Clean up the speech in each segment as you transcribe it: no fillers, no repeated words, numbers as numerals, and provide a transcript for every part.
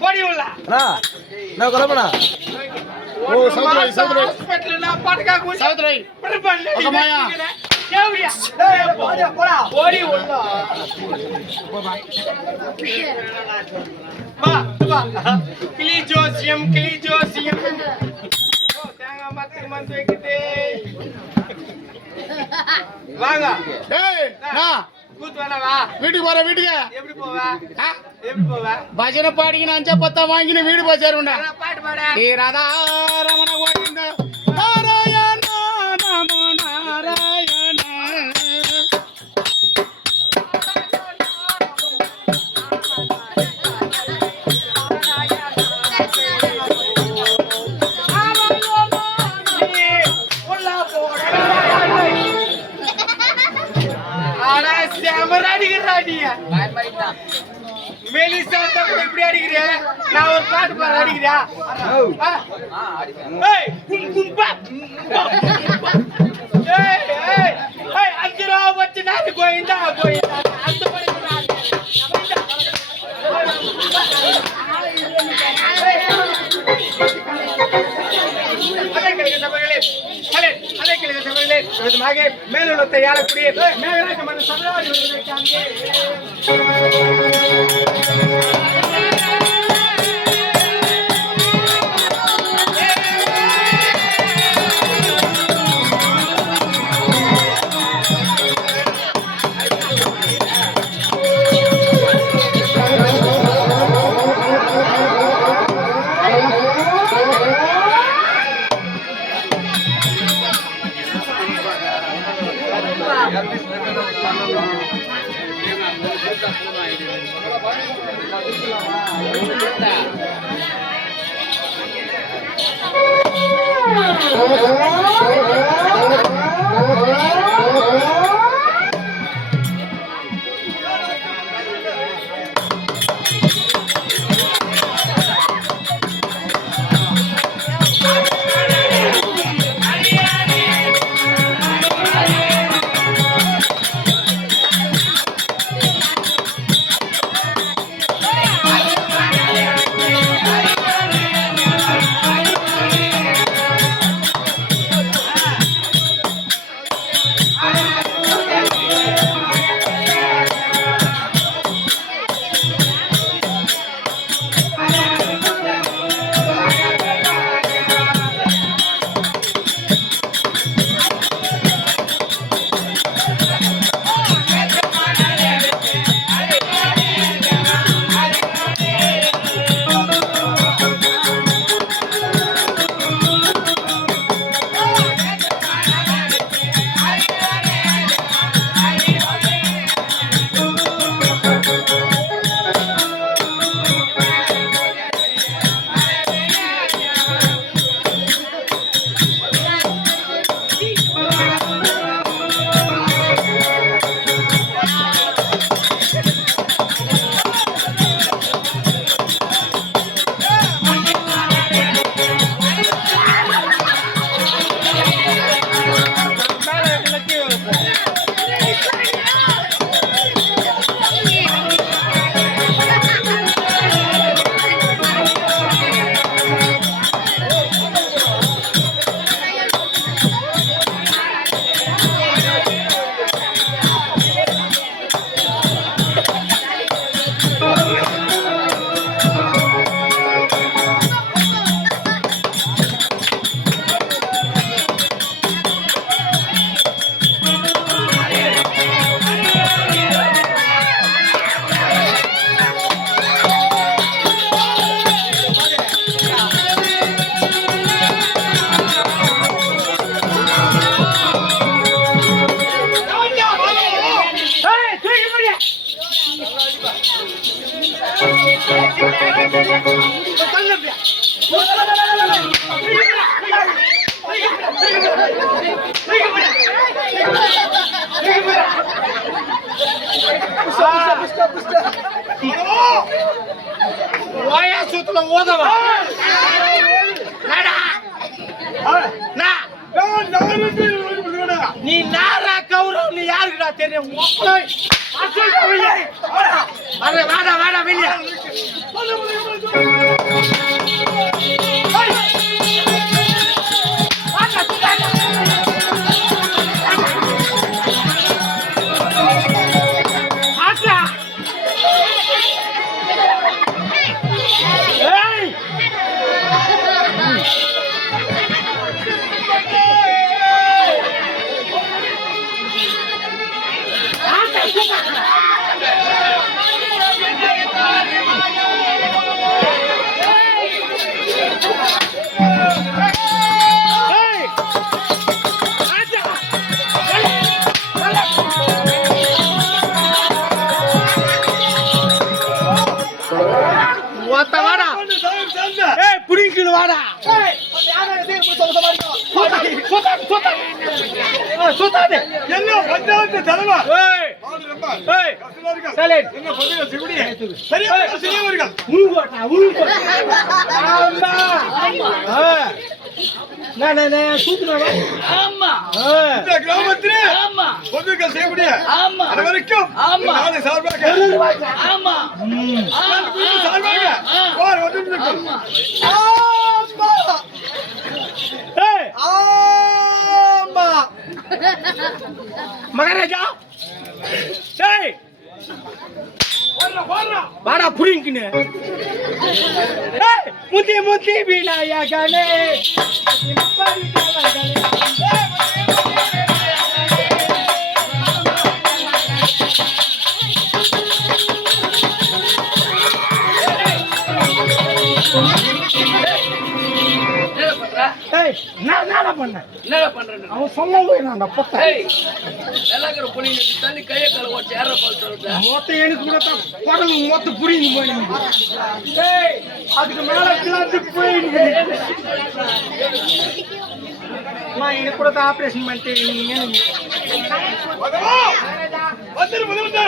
போடி உள்ள நான் கொலப்படா ஓ சவுத்ரை ஹாஸ்பிடல் நான் பாட்டுக்கா கூடி சவுத்ரை பரமாயா கேவடியா டேய் போடா போடி உள்ள வா கிளி ஜோசியம் ஓ தேங்க மத்து மந்து வைக்கிட்டே வாங்க டேய் நான் கூத்து வேணவா வீட்டுக்கு போற வீட்டுக்கு எப்படி போவ பஜனை பாடிக்கின அஞ்சா பத்தா வாங்கின வீடு போய் சேருண்டா பாட்டு பாட ராதா ரமண கோவிந்த நாராயண நமோ நாராயண மெலிசா எப்படி அடிக்கிறிய நான் ஒரு பாட்டு பாட அடிக்கிறியா அஞ்சு ரூபா வச்சு நாடு கோயிந்தா அந்த மேலுள்ளத்தை யாரக்கூடிய மேகராஜ மன்ன சபையாடி சுத்துல ஓதவா நீ நாரா கௌரவ் நீ யாருக்குடா தெரியும் வாடா வெளியே ஒத்த வாடா ஏய் புடிங்கிட்டு வாடா சுத்தாதே என்ன பஞ்சாயத்து தலைவா ஏய் ஏய் சைலண்ட் என்ன பதில சிகுடி சரியா சினிமார்கள் உள்கோட்டா ஆமா நான் சூத்துனவா ஆமா இந்த கிராமத்திலே ஆமா பொதுக்கள் செய்யக்கூடிய ஆமா அது வரைக்கும் ஆமா. நாளை சார்பாக ஆமா சார்பாக வார வந்து ஏய் ஆமா மகாராஜா ஏய் வாடா புடிங்கினு ஏய் முத்தி விநாயகனே ஏய் நான் பண்ணேன் என்ன பண்றேன் அவன் சொல்லவே நான் பொத்த ஏய் எல்லாரும் புலி தண்ணி கைய கால ஓட்டி ஏற போறது மொத்த எனக்கு கூட தான் குடல் மொத்த புரியுது போயிடுங்க ஏய் அதுக்கு மேல கிளாத்து போயிடுங்க நான் எனக்கு கூட தான் ஆபரேஷன் பண்ணிட்டேன் வந்துரு முதல்ல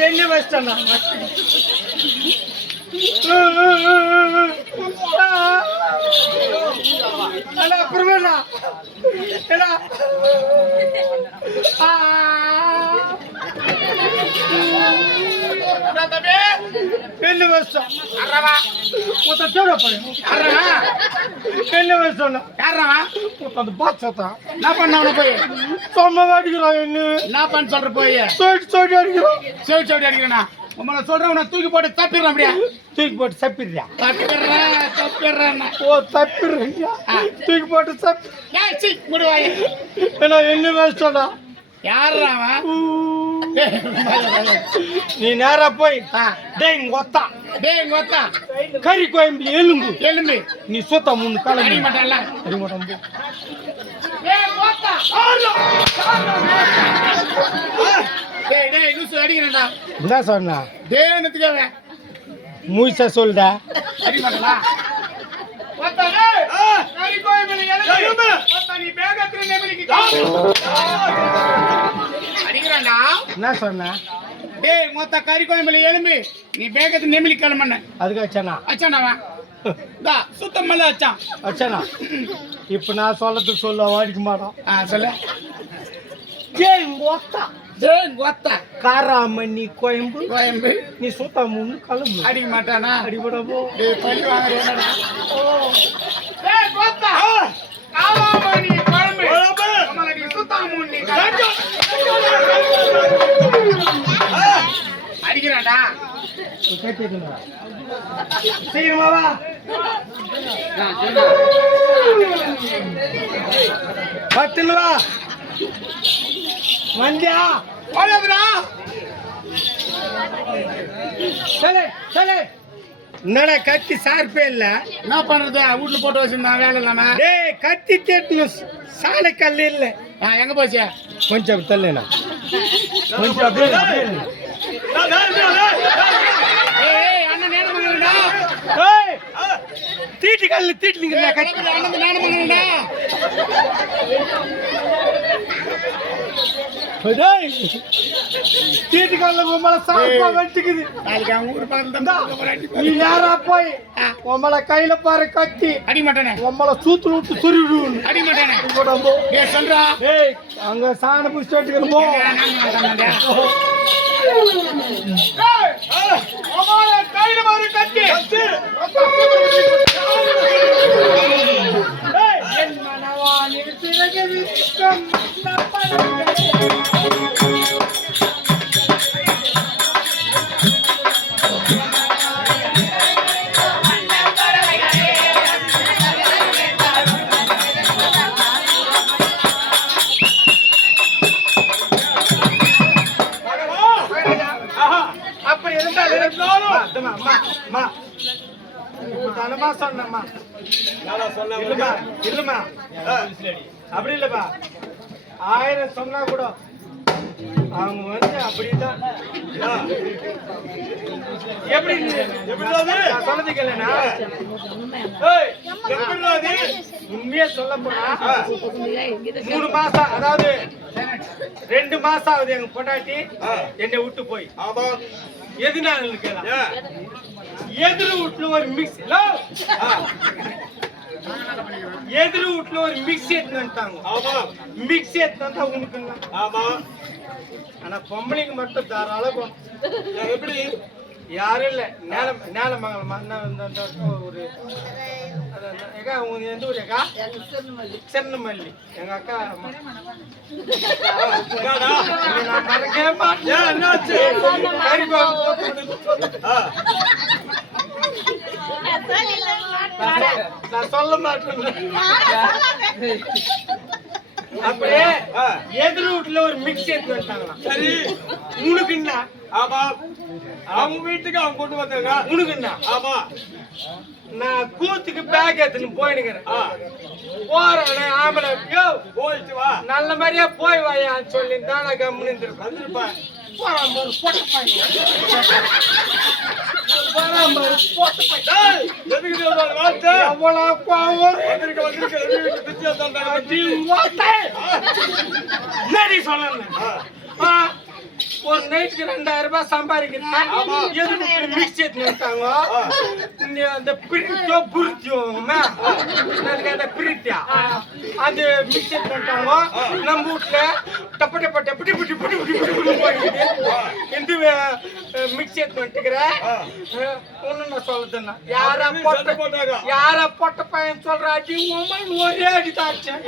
ಎಣ್ಣೆ ಬಸ್ತಾನ ಅಲ್ಲ ಪ್ರಭಣ ಎಡ ಎಣ್ಣೆ ಬಸ್ತ ಮತ್ತ ಚೋಡಪ್ಪ ಎಣ್ಣೆ ಬಸ್ತಾನ யாரா அது பாச்சா என்ன பண்ணவன போய் சொன்னதா அடிக்கிறான் என்ன என்ன பண்ண சொல்ற போய் சோடி அடிக்கிறான் சேவ் அடிக்கிறேனா உங்களை சொல்றேன் உன்னை தூக்கி போட்டு தப்பிடுறேன் அப்படியே தூக்கி போட்டு சப்பிடுறியா தப்பிடுறேன் ஓ தப்பிடுறியா தூக்கி போட்டு சப்பி ஏய் சீ முடுவாய் ஏன்னா என்ன வேஸ்டா யாரா அவன் நீ நேரா போய் டேய் ஒத்தா டேய் கோத்தா கறி கோயம்பு எலும்பு எலும்பி நீ சுத்த முன்னு கால அடி மாட்டல்ல அடி மாட்டோம் ஏய் கோத்தா டேய் லூசு அடிக்கிறேன்டா என்ன சொன்னா டேய் என்னத்துக்கு அவன் மூய்சா சொல்டா அடி மாட்டலா கோத்தா வேலைக்கு அடிக்கிறான்டா. என்ன சொன்ன? டேய் மொத்த கறி குழம்புல எலும்பி நீ பேக்கத்து நெமிலி கிளம்பண்ண அதுக்கு வச்சானா? அச்சானவன் சுத்தம் மேல வச்சான். வச்சானா? இப்ப நான் சொல்லத்துக்கு சொல்ல வாடிக்க மாட்டோம். சொல்லு. ஜெய் ஒத்தா ஜெய் ஒத்தா காராமணி கோயம்பு கோயம்பு நீ சுத்தா முன்னு கிளம்பு. அடிக்க மாட்டானா? அடிபடப்போ பழி வாங்குறேன். டேய் ஒத்தா காராமணி கோயம்பு நம்மள சுத்தா முன்னி அடிக்கிறான்டா. கேட்டுக்கீங்களா? சீக்கிரமா வா. பட்டுல வா. வந்தியா? ஓடாதடா. சலே சலே. என்னடா கத்தி சார்பே இல்ல? என்ன பண்றது? வீட்டுல போட்டு வச்சிருந்தான் வேலை இல்லாம. டேய் கத்தி தேட்டணும் சாலை கல் இல்ல. எங்க போச்சு? கொஞ்சம் தள்ளுனா கொஞ்சம் அப்படியே அண்ணன் நேரம் பண்ணுங்கடா. தீட்டி கல்லு தீட்டிங்க கத்தி அண்ணன் நேரம் பண்ணுங்கடா. தீட்டி கல்ல உம்மள சாப்பா வெட்டிக்குது. நாளைக்கு அவங்க ஊர் பக்கத்துல நீ நேரா போய் உம்மள கையில பாரு கத்தி அடி மாட்டானே. உம்மள சூத்து விட்டு துருவிடுவோம். அடி மாட்டானே. உடம்போ டேய் சொல்றா. டேய் அங்க சாண புடிச்சு எடுக்கணும் போ. கையில பாரு கத்தி. என் மனவானில் பிறகு விஸ்கம் அப்படி இருந்தாலும் தனமா சொன்னம்மா இல்லம்மா அப்படி இல்லப்பா 1000 சொன்னா கூட அவங்க வந்து அப்படிதான் எப்படி சொன்னது கேளுனா உண்மையா சொல்ல போனா 3 மாசம் அதாவது 2 மாசம் ஆகுது எங்க பொண்டாட்டி என்னை விட்டு போய். எதுனால கேள எதிர் வீட்டுல ஒரு மிக்ஸ் எதிர் வீட்டுல ஒரு மிக்ஸ் எடுத்துட்டாங்க. மிக்ஸ் எடுத்து உனக்கு ஆனா பொம்பளைக்கு மட்டும் தாராளம். எப்படி யாரும் இல்ல நேலமங்கலம் ஒரு எங்க எந்த ஊர் அக்கா? சென்னமல்லி எங்க அக்கா. நான் மறக்கவே மாட்டேன். நான் சொல்ல மாட்டேன். அப்படியே எதிர் வீட்டுல ஒரு மிக்ஸ் எடுத்து வந்தாங்களா? சரி உனக்கு என்ன? ஆமா அவங்க வீட்டுக்கு அவங்க கொண்டு வந்தாங்க. உனக்கு என்ன? ஆமா நான் கூத்துக்கு பேக் எடுத்துன்னு போயிடுக்கிறேன். போறேன் ஆம்பளை போயிட்டு வா நல்ல மாதிரியா போய் வாயான்னு சொல்லி தான் நான் கம்முன்னு வந்துருப்பேன். ஒரு நைட்டுக்கு 2000 ரூபாய் சம்பாதிக்கிறேன். அந்த பிரித்தியோ புரித்தியோ அந்த பிரித்தியா அது மிக்ஸ் பண்ணிட்டாங்க. நம்ம வீட்டுல டப்ப டப்ப டப்பட்டி புட்டி புட்டி புட்டி புட்டி போயிடுது. இந்த மிக்ஸ் பண்ணிட்டுக்கிறேன். ஒண்ணு நான் சொல்லுதுன்னா யாரா பொட்ட பையன் சொல்ற அடி ஒரே அடி தாச்சேன்.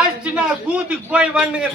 ஆச்சு நான் கூத்துக்கு போய் வந்துங்க.